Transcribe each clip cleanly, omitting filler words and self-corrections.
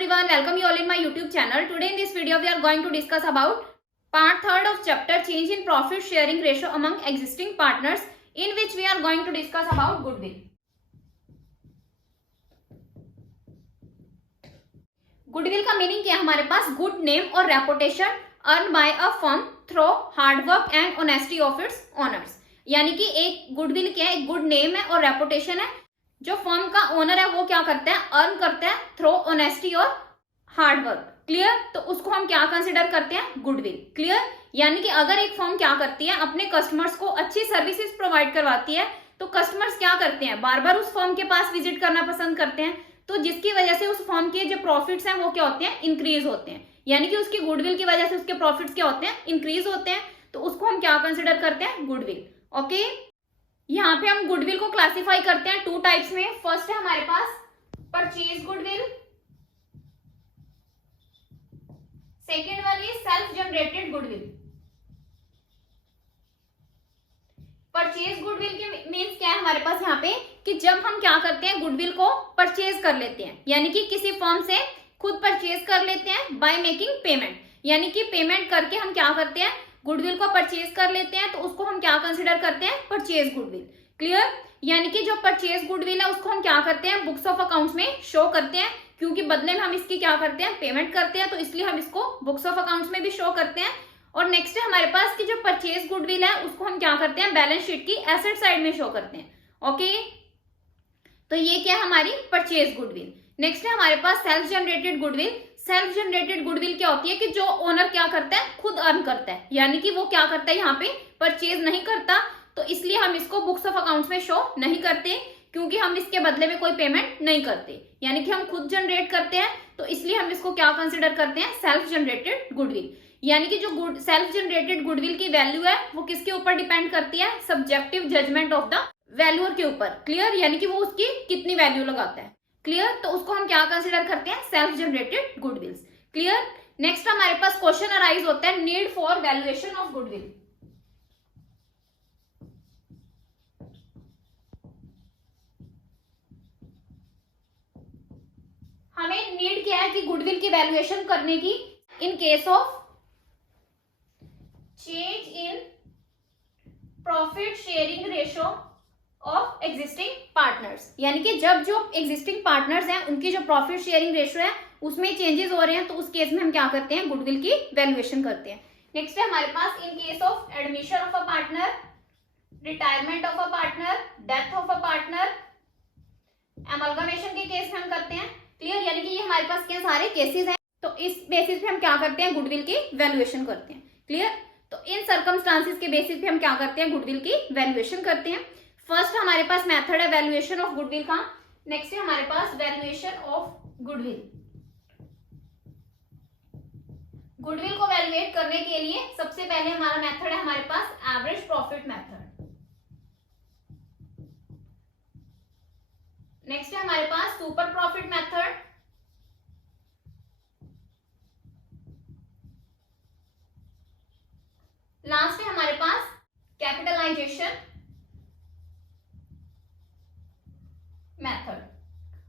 everyone, welcome you all in my YouTube channel. Today in this video we are going to discuss about part 3rd of chapter change in profit sharing ratio among existing partners, in which we are going to discuss about goodwill. Goodwill का meaning क्या है हमारे पास? Good name और reputation earn by a firm through hard work and honesty of its owners. यानी कि एक goodwill क्या है? एक गुड नेम है और रेपुटेशन है जो फर्म का ओनर है वो क्या करता है? अर्न करता है थ्रू ऑनेस्टी और हार्ड वर्क। क्लियर? तो उसको हम क्या कंसिडर करते हैं? गुडविल। क्लियर? यानी कि अगर एक फर्म क्या करती है, अपने कस्टमर्स को अच्छी सर्विसेज प्रोवाइड करवाती है, तो कस्टमर्स क्या करते हैं? बार बार उस फर्म के पास विजिट करना पसंद करते हैं, तो जिसकी वजह से उस फर्म के जो प्रॉफिट्स हैं वो क्या होते हैं? इंक्रीज होते हैं। यानी कि उसकी गुडविल की वजह से उसके प्रॉफिट्स क्या होते हैं? इंक्रीज होते हैं। तो उसको हम क्या कंसिडर करते हैं? गुडविल। ओके, यहाँ पे हम गुडविल को क्लासिफाई करते हैं टू टाइप्स में। फर्स्ट है हमारे पास purchase goodwill, second one is self generated goodwill. Purchase goodwill के मीन्स क्या है हमारे पास यहाँ पे? कि जब हम क्या करते हैं? गुडविल को परचेज कर लेते हैं, यानी कि किसी फर्म से खुद परचेज कर लेते हैं बाय मेकिंग पेमेंट। यानी कि पेमेंट करके हम क्या करते हैं? गुडविल को परचेज कर लेते हैं, तो उसको हम क्या कंसिडर करते हैं? Purchase goodwill. क्लियर? यानी कि जो परचेज गुडविल है उसको हम क्या करते हैं? बुक्स ऑफ अकाउंट्स में शो करते हैं, क्योंकि बदले में हम इसकी क्या करते हैं? पेमेंट करते हैं, तो इसलिए हम इसको बुक्स ऑफ अकाउंट्स में भी शो करते हैं। और नेक्स्ट है हमारे पास कि जो परचेज गुडविल है उसको हम क्या करते हैं? बैलेंस शीट की एसेट साइड में शो करते हैं। ओके, तो ये क्या है? हमारी परचेज गुडविल। नेक्स्ट है हमारे पास self generated goodwill. Self generated goodwill क्या होती है? कि जो ओनर क्या करता है? खुद अर्न करता है, यानी कि वो क्या करता है? यहाँ पे परचेज नहीं करता, तो इसलिए हम इसको बुक्स ऑफ अकाउंट्स में शो नहीं करते, क्योंकि हम इसके बदले में कोई पेमेंट नहीं करते। यानी कि हम खुद जनरेट करते हैं, तो इसलिए हम इसको क्या कंसिडर करते हैं? Self generated goodwill. यानी कि जो सेल्फ जनरेटेड गुडविल की वैल्यू है वो किसके ऊपर डिपेंड करती है? Subjective judgement of the valuer के ऊपर। क्लियर? यानी कि वो उसकी कितनी वैल्यू लगाता है। क्लियर? तो उसको हम क्या कंसिडर करते हैं? Self generated गुडविल्स। क्लियर? नेक्स्ट हमारे पास क्वेश्चन अराइज होता है need for valuation of goodwill. हमें नीड क्या है कि गुडविल की वैल्यूएशन करने की? इन case of change in profit sharing ratio of existing partners. यानी कि जब जो एग्जिस्टिंग पार्टनर्स हैं उनकी जो प्रॉफिट शेयरिंग रेशो है उसमें चेंजेस हो रहे हैं, तो उस केस में हम क्या करते हैं? गुडविल की वैल्यूएशन करते हैं। नेक्स्ट है हमारे पास in case of admission of a partner, retirement of a partner, death of a partner, amalgamation के केस में हम करते हैं। क्लियर? यानी कि ये हमारे पास क्या सारे केसेस हैं, तो इस बेसिस पे हम क्या करते हैं? गुडविल की वैल्यूएशन करते हैं। क्लियर? तो इन सर्कमस्टांसेस के बेसिस पे हम क्या करते हैं? गुडविल की वैल्यूएशन करते हैं। फर्स्ट हमारे पास मेथड है वैल्यूएशन ऑफ गुडविल का। नेक्स्ट है हमारे पास वैल्यूएशन ऑफ गुडविल। गुडविल को वैल्यूएट करने के लिए सबसे पहले हमारा मेथड है हमारे पास एवरेज प्रॉफिट मेथड। नेक्स्ट है हमारे पास सुपर प्रॉफिट मेथड। लास्ट है हमारे पास कैपिटलाइजेशन मेथड।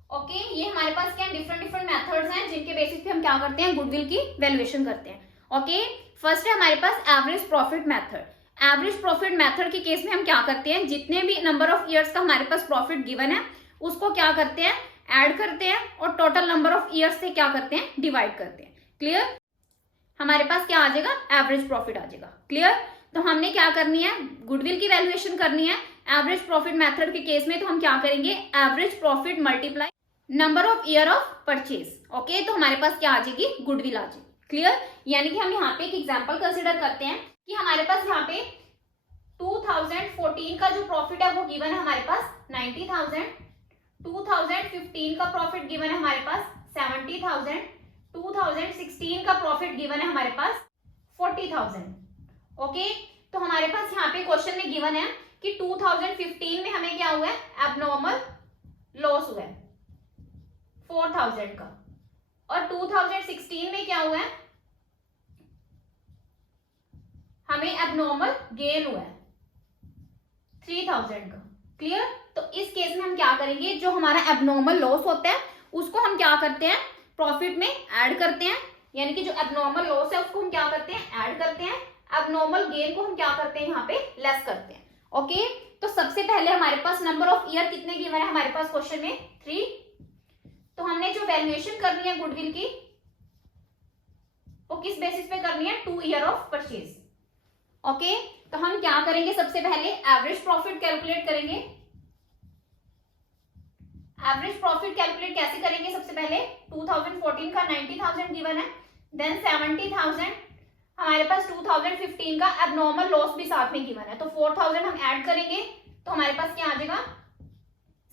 ओके, ये हमारे पास क्या डिफरेंट मेथड्स हैं जिनके बेसिस पे हम क्या करते हैं? गुडविल की वैल्यूएशन करते हैं। ओके, फर्स्ट है हमारे पास average profit method. Average profit method के केस में हम क्या करते हैं? जितने भी नंबर ऑफ ईयर्स का हमारे पास प्रॉफिट गिवन है उसको क्या करते हैं? ऐड करते हैं और टोटल नंबर ऑफ ईयर्स से क्या करते हैं? डिवाइड करते हैं। क्लियर? हमारे पास क्या आ जाएगा? एवरेज प्रॉफिट आ जाएगा। क्लियर? तो हमने क्या करनी है? गुडविल की वैल्यूएशन करनी है एवरेज प्रॉफिट मेथड के केस में, तो हम क्या करेंगे? Average profit multiply number of year of purchase. Okay, तो हमारे पास क्या आ जाएगी? गुडविल आ जाएगी। क्लियर? यानी कि हम यहाँ पे एक एग्जांपल कंसिडर करते हैं कि हमारे पास यहाँ पे 2014 का जो प्रॉफिट है वो गिवन है हमारे पास 90,000, 2015 का प्रॉफिट गिवन है हमारे पास 70,000, 2016 का प्रॉफिट गिवन है हमारे पास 40,000। ओके, तो हमारे पास यहाँ पे क्वेश्चन में गिवन है कि 2015 में हमें क्या हुआ है? एबनॉर्मल लॉस हुआ है 4,000 का, और 2016 में क्या हुआ है? हमें एबनॉर्मल गेन हुआ है 3,000 का। क्लियर? तो इस केस में हम क्या करेंगे? जो हमारा एबनॉर्मल लॉस होता है उसको हम क्या करते हैं? प्रॉफिट में ऐड करते हैं, यानी कि जो एबनॉर्मल लॉस है उसको हम क्या करते हैं, ऐड करते हैं, एबनॉर्मल गेन को हम क्या करते हैं, यहाँ पे लेस करते हैं। ओके, तो सबसे पहले हमारे पास नंबर ऑफ ईयर कितने गिवन है हमारे पास क्वेश्चन में, 3। तो हमने जो वैल्यूएशन करनी है गुडविल की वो किस बेसिस पे करनी है, 2 ईयर ऑफ परचेज। ओके, तो हम क्या करेंगे, सबसे पहले एवरेज प्रॉफिट कैलकुलेट करेंगे। एवरेज प्रॉफिट कैलकुलेट कैसे करेंगे, सबसे पहले 2014 का 90,000 गिवन है, देन 70,000, हमारे पास 2015 का एबनॉर्मल लॉस भी साथ में गिवन है, तो 4,000 हम ऐड करेंगे तो हमारे पास क्या आ जाएगा,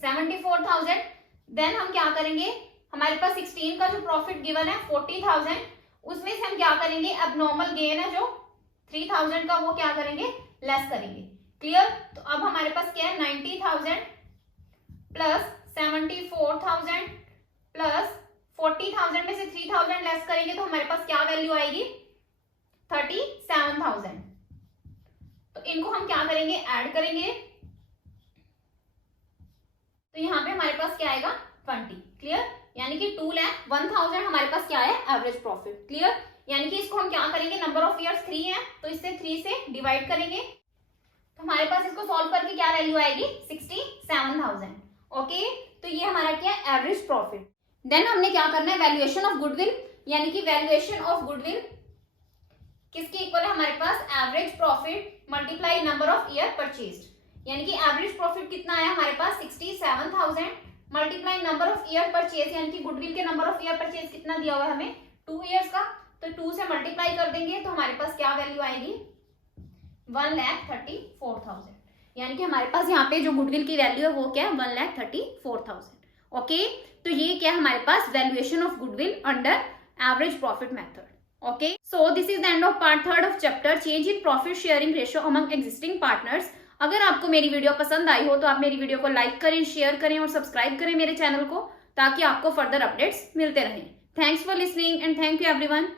74,000। देन हम क्या करेंगे, हमारे पास 16 का जो प्रॉफिट गिवन है 40,000, उसमें से हम क्या करेंगे, एबनॉर्मल गेन है जो 3,000 का, वो क्या करेंगे, लेस करेंगे। क्लियर, तो अब हमारे पास क्या है, 90,000 प्लस 74,000 प्लस 40,000 में से 3,000 लेस करेंगे तो हमारे पास क्या वैल्यू आएगी, 37,000। तो इनको हम क्या करेंगे, ऐड करेंगे, तो यहाँ पे हमारे पास क्या आएगा, 20। क्लियर, यानी कि 2,01,000 हमारे पास क्या है, एवरेज प्रॉफिट। क्लियर, यानी कि इसको हम क्या करेंगे, नंबर ऑफ ईयर्स 3 है तो इससे 3 से डिवाइड करेंगे, तो हमारे पास इसको सॉल्व करके क्या वैल्यू आएगी, 67,000। ओके, तो ये हमारा क्या है, एवरेज प्रॉफिट। देन हमने क्या करना है, वैल्यूएशन ऑफ गुडविल, यानी कि वैल्यूएशन ऑफ गुडविल किसके इक्वल है हमारे पास, average profit multiply number of year purchased, यानी कि एवरेज प्रॉफिट कितना आया हमारे पास, 67,000 multiply number of year purchase, यानी कि गुडविल के नंबर ऑफ ईयर परचेज कितना दिया हुआ है हमें, 2 ईयर्स का, तो 2 से मल्टीप्लाई कर देंगे तो हमारे पास क्या वैल्यू आएगी, 1,34,000, यानी कि हमारे पास यहाँ पे जो गुडविल की वैल्यू है वो क्या है, 1,34,000। ओके, तो ये क्या है हमारे पास, valuation of goodwill under average profit method. Okay, so this is the end of part 3 of chapter change in profit sharing ratio among existing partners. अगर आपको मेरी वीडियो पसंद आई हो तो आप मेरी वीडियो को लाइक करें, शेयर करें और सब्सक्राइब करें मेरे चैनल को, ताकि आपको फर्दर अपडेट्स मिलते रहें। Thanks for listening and thank you everyone.